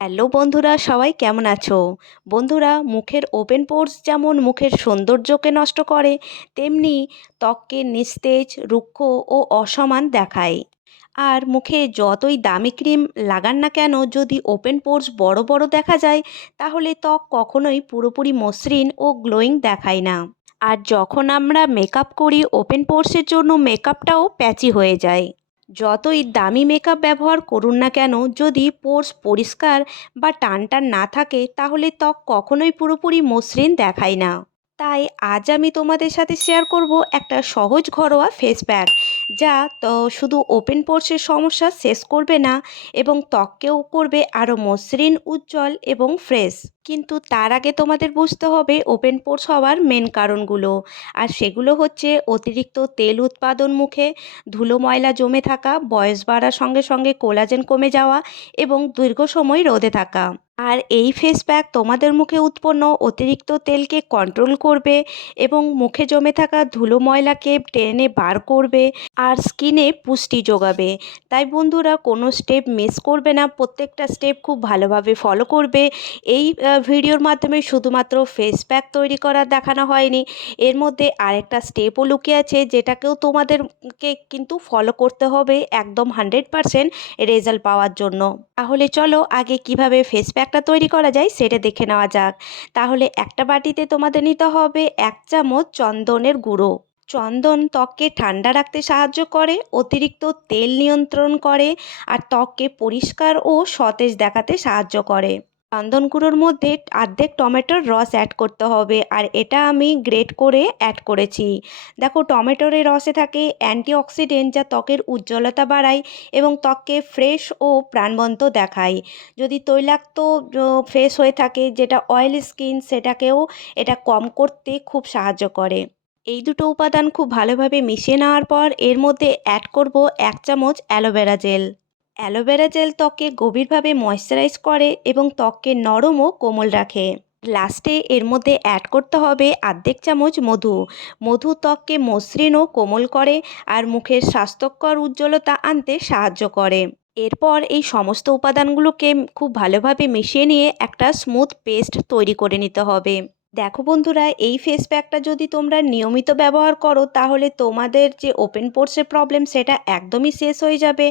Hello বন্ধুরা, সবাই কেমন আছো? বন্ধুরা, মুখের ওপেন পোরস যেমন মুখের সৌন্দর্যকে নষ্ট করে, তেমনি ত্বককে নিস্তেজ, রুক্ষ ও অসমান দেখায়। আর মুখে যতই দামি ক্রিম লাগান না কেন, যদি ওপেন পোরস বড় বড় দেখা যায়, তাহলে ত্বক কখনোই পুরোপুরি মসৃণ ও গ্লোয়িং দেখায় না। আর যখন আমরা মেকআপ করি, ওপেন পোরসের জন্য মেকআপটাও প্যাচি হয়ে যায়। যতই দামি মেকআপ ব্যবহার করুন না কেন, যদি পোরস পরিষ্কার বা টান টান না থাকে, তাহলে ত্বক কখনোই পুরোপুরি মসৃণ দেখায় না। তাই আজ আমি তোমাদের সাথে শেয়ার করব একটা সহজ ঘরোয়া ফেস প্যাক, যা তো শুধু ওপেন পোরসের সমস্যা শেষ করবে না, এবং ত্বককেও করবে আরও মসৃণ, উজ্জ্বল এবং ফ্রেশ। কিন্তু তার আগে তোমাদের বুঝতে হবে ওপেন পোরস হওয়ার মেন কারণগুলো। আর সেগুলো হচ্ছে অতিরিক্ত তেল উৎপাদন মুখে, ধুলো ময়লা জমে থাকা, বয়স বাড়ার সঙ্গে সঙ্গে কোলাজেন কমে যাওয়া এবং দীর্ঘ সময় রোদে থাকা। আর এই ফেস প্যাক তোমাদের মুখে উৎপন্ন অতিরিক্ত তেলকে কন্ট্রোল করবে এবং মুখে জমে থাকা ধুলো ময়লাকে টেনে বার করবে, আর স্কিনে পুষ্টি যোগাবে। তাই বন্ধুরা, কোনো স্টেপ মিস করবে না, প্রত্যেকটা স্টেপ খুব ভালোভাবে ফলো করবে। এই ভিডিওর মাধ্যমে শুধুমাত্র ফেস প্যাক তৈরি করা দেখানো হয়নি, এর মধ্যে আরেকটা স্টেপও লুকিয়ে আছে, যেটাকেও তোমাদেরকে কিন্তু ফলো করতে হবে একদম 100% রেজাল্ট পাওয়ার জন্য। তাহলে চলো আগে কিভাবে ফেস প্যাকটা তৈরি করা যায় সেটা দেখে নেওয়া যাক। তাহলে একটা বাটিতে তোমাদের নিতে হবে 1 চামচ চন্দনের গুঁড়ো। চন্দন ত্বককে ঠান্ডা রাখতে সাহায্য করে, অতিরিক্ত তেল নিয়ন্ত্রণ করে, আর ত্বককে পরিষ্কার ও সতেজ দেখাতে সাহায্য করে। চন্দন গুঁড়োর মধ্যে অর্ধেক টমেটোর রস অ্যাড করতে হবে, আর এটা আমি গ্রেট করে অ্যাড করেছি। দেখো, টমেটোর এই রসে থাকে অ্যান্টিঅক্সিডেন্ট, যা ত্বকের উজ্জ্বলতা বাড়ায় এবং ত্বককে ফ্রেশ ও প্রাণবন্ত দেখায়। যদি তৈলাক্ত ফেস হয়ে থাকে, যেটা অয়েলি স্কিন, সেটাকেও এটা কম করতে খুব সাহায্য করে। এই দুটো উপাদান খুব ভালোভাবে মিশিয়ে নেওয়ার পর এর মধ্যে অ্যাড করব 1 চামচ অ্যালোভেরা জেল। অ্যালোভেরা জেল ত্বককে গভীরভাবে ময়শ্চারাইজ করে এবং ত্বককে নরম ও কোমল রাখে। লাস্টে এর মধ্যে অ্যাড করতে হবে অর্ধেক চামচ মধু। মধু ত্বককে মসৃণ ও কোমল করে, আর মুখের স্বাস্থ্যকর উজ্জ্বলতা আনতে সাহায্য করে। এরপর এই সমস্ত উপাদানগুলোকে খুব ভালোভাবে মিশিয়ে নিয়ে একটা স্মুথ পেস্ট তৈরি করে নিতে হবে। দেখো বন্ধুরা, এই ফেস প্যাকটা যদি তোমরা নিয়মিত ব্যবহার করো, তাহলে তোমাদের যে ওপেন পোরসের প্রবলেম সেটা একদমই শেষ হয়ে যাবে,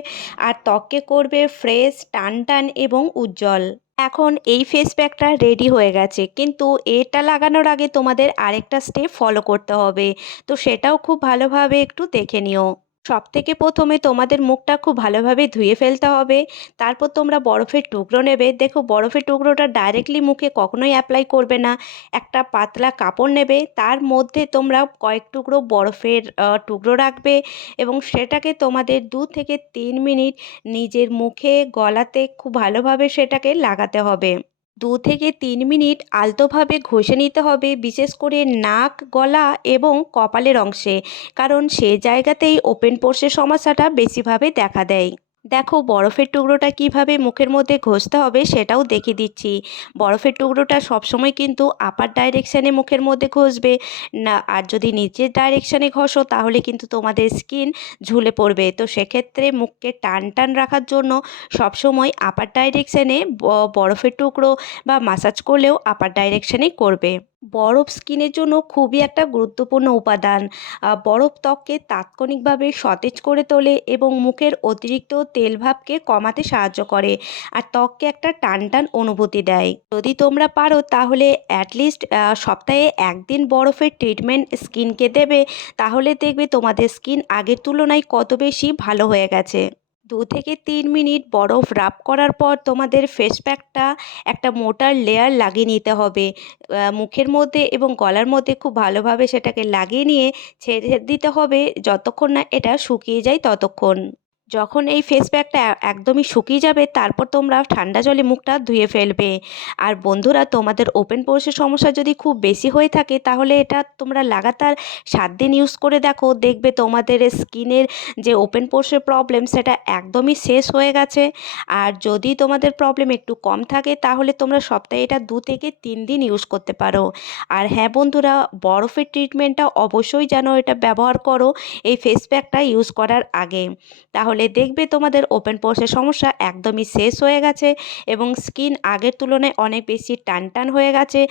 আর ত্বককে করবে ফ্রেশ, টান টান এবং উজ্জ্বল। এখন এই ফেস প্যাকটা রেডি হয়ে গেছে, কিন্তু এটা লাগানোর আগে তোমাদের আরেকটা স্টেপ ফলো করতে হবে। তো সেটাও খুব ভালোভাবে একটু দেখে নিও। সবথেকে প্রথমে তোমাদের মুখটা খুব ভালোভাবে ধুয়ে ফেলতে হবে। তারপর তোমরা বরফের টুকরো নেবে। দেখো, বরফের টুকরোটা ডাইরেক্টলি মুখে কখনোই অ্যাপ্লাই করবে না। একটা পাতলা কাপড় নেবে, তার মধ্যে তোমরা কয়েক টুকরো বরফের টুকরো রাখবে, এবং সেটাকে তোমাদের 2 থেকে 3 মিনিট নিজের মুখে, গলাতে খুব ভালোভাবে সেটাকে লাগাতে হবে। 2 থেকে 3 মিনিট আলতোভাবে ঘষে নিতে হবে, বিশেষ করে নাক, গলা এবং কপালের অংশে, কারণ সে জায়গাতেই ওপেন পোরসের সমস্যাটা বেশিভাবে দেখা দেয়। দেখো, বরফের টুকরোটা কিভাবে মুখের মধ্যে ঘষতে হবে সেটাও দেখিয়ে দিচ্ছি। বরফের টুকরোটা সবসময় কিন্তু আপার ডাইরেকশানে মুখের মধ্যে ঘষবে না, আর যদি নিচের ডাইরেকশানে ঘষো তাহলে কিন্তু তোমাদের স্কিন ঝুলে পড়বে। তো সেক্ষেত্রে মুখকে টান টান রাখার জন্য সবসময় আপার ডাইরেকশানে বরফের টুকরো বা মাসাজ করলেও আপার ডাইরেকশানেই করবে। বরফ স্কিনের জন্য খুবই একটা গুরুত্বপূর্ণ উপাদান। বরফ ত্বককে তাৎক্ষণিকভাবে সতেজ করে তোলে এবং মুখের অতিরিক্ত তেলভাবকে কমাতে সাহায্য করে, আর ত্বককে একটা টান টান অনুভূতি দেয়। যদি তোমরা পারো তাহলে অ্যাটলিস্ট সপ্তাহে একদিন বরফের ট্রিটমেন্ট স্কিনকে দেবে, তাহলে দেখবে তোমাদের স্কিন আগের তুলনায় কত বেশি ভালো হয়ে গেছে। 2 থেকে 3 মিনিট বরফ রাব করার পর তোমাদের ফেস প্যাকটা একটা মোটা লেয়ার লাগিয়ে নিতে হবে মুখের মধ্যে এবং গলার মধ্যে। খুব ভালোভাবে সেটাকে লাগিয়ে নিয়ে ছেড়ে দিতে হবে যতক্ষণ না এটা শুকিয়ে যায় ততক্ষণ। যখন এই ফেস প্যাকটা একদমই শুকিয়ে যাবে, তারপর তোমরা ঠান্ডা জলে মুখটা ধুয়ে ফেলবে। আর বন্ধুরা, তোমাদের ওপেন পোরসের সমস্যা যদি খুব বেশি হয়ে থাকে, তাহলে এটা তোমরা লাগাতার 7 দিন ইউজ করে দেখো, দেখবে তোমাদের স্কিনের যে ওপেন পোরসের প্রবলেম সেটা একদমই শেষ হয়ে গেছে। আর যদি তোমাদের প্রবলেম একটু কম থাকে, তাহলে তোমরা সপ্তাহে এটা 2 থেকে 3 দিন ইউজ করতে পারো। আর হ্যাঁ বন্ধুরা, বরফের ট্রিটমেন্টটা অবশ্যই যেন এটা ব্যবহার করো এই ফেস প্যাকটা ইউজ করার আগে। তাহলে তাহলে দেখবে তোমাদের ওপেন পোরসের সমস্যা একদমই শেষ হয়ে গেছে এবং স্কিন আগের তুলনায় অনেক বেশি টান টান হয়ে গেছে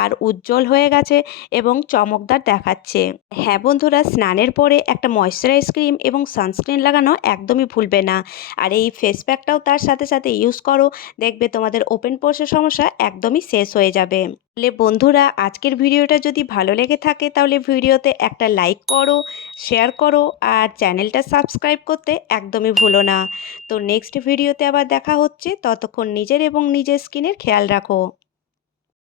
আর উজ্জ্বল হয়ে গেছে এবং চমকদার দেখাচ্ছে। হ্যাঁ বন্ধুরা, স্নানের পরে একটা ময়শ্চারাইজ ক্রিম এবং সানস্ক্রিন লাগানো একদমই ভুলবে না। আর এই ফেস প্যাকটাও তার সাথে সাথে ইউজ করো, দেখবে তোমাদের ওপেন পোরসের সমস্যা একদমই শেষ হয়ে যাবে। তাহলে বন্ধুরা, আজকের ভিডিওটা যদি ভালো লেগে থাকে তাহলে ভিডিওতে একটা লাইক করো, শেয়ার করো আর চ্যানেলটা সাবস্ক্রাইব করতে একদমই ভুলো না। তো নেক্সট ভিডিওতে আবার দেখা হচ্ছে, ততক্ষণ নিজের এবং নিজের স্কিনের খেয়াল রাখো।